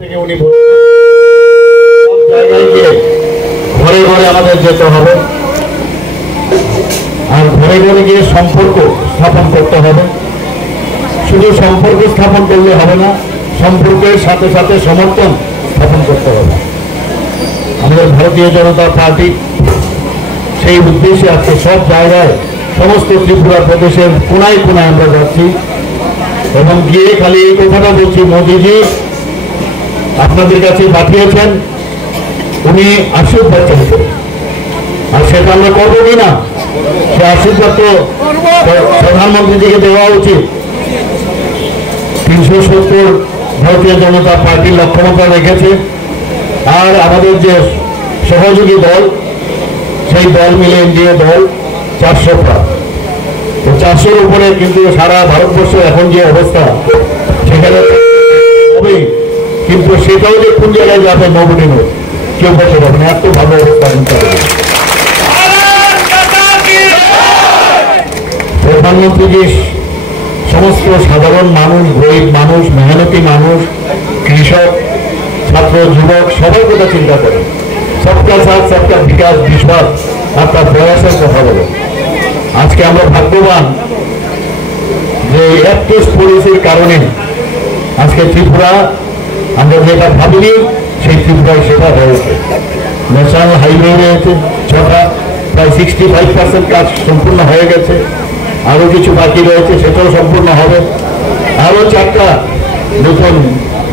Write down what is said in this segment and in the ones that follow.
থেকে উনি সব জায়গায় গিয়ে ঘরে ঘরে আমাদের যেতে হবে, আর ঘরে ঘরে গিয়ে সম্পর্ক স্থাপন করতে হবে। শুধু সম্পর্ক স্থাপন করলে হবে না, সম্পর্কের সাথে সাথে সমর্থন স্থাপন করতে হবে। আমাদের ভারতীয় জনতা পার্টি সেই উদ্দেশ্যে আজকে সব জায়গায় সমস্ত ত্রিপুরা প্রদেশের কোনায় কোনায় আমরা যাচ্ছি এবং গিয়ে খালি এই কথাটা বলছি, মোদিজি আপনাদের কাছে পাঠিয়েছেন, উনি আশীর্বাদ চাইছেন, আর সেটা আমরা করবো কিনা, সে আশীর্বাদ তো প্রধানমন্ত্রীজিকে দেওয়া উচিত। 370 ভারতীয় জনতা পার্টির লক্ষ্যমাত্রা রেখেছে, আর আমাদের যে সহযোগী দল সেই দল মিলে এনডিএ দল 400 প্রায়, তো 400-র উপরে কিন্তু সারা ভারতবর্ষ এখন যে অবস্থা সেখানে হবে, কিন্তু সেটাও যে কোন জায়গায় যাবে নবনী নয়, কেউ বলতে পারবে না, এত ভালো অবস্থা প্রধানমন্ত্রীজি সমস্ত সাধারণ মানুষ, গরিব মানুষ, মেহনতি মানুষ, কৃষক, ছাত্র, যুবক সবার কথা চিন্তা করে। সবকা সাথ সবকা বিকাশ, বিশ্বাস আর তার প্রয়াসের কথা বলে। আজকে আমরা ভাগ্যবান যে অ্যাক্টিভ পলিসির কারণে আজকে ত্রিপুরা আমরা যেটা ভাবিনি সেই ত্রিপুরায় সেটা হয়েছে। ন্যাশনাল হাইওয়ে রয়েছে 6টা, প্রায় 65% কাজ সম্পূর্ণ হয়ে গেছে, আরো কিছু বাকি রয়েছে, সেটাও সম্পূর্ণ হবে। আরো 4টা নতুন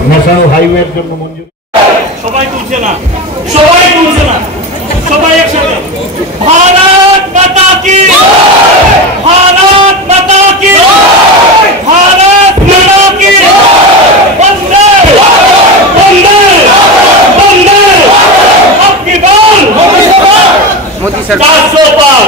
ন্যাশনাল হাইওয়ের জন্য মঞ্জুর। সবাই তুলছে না, সবাই তুলছে না, সবাই একসাথে ভারত মাতা কি, ভারত মাতা কি, ভারত মাতা কি, বন্দে বন্দে বন্দে, আপকি বল মোদি সরকার 400 পার।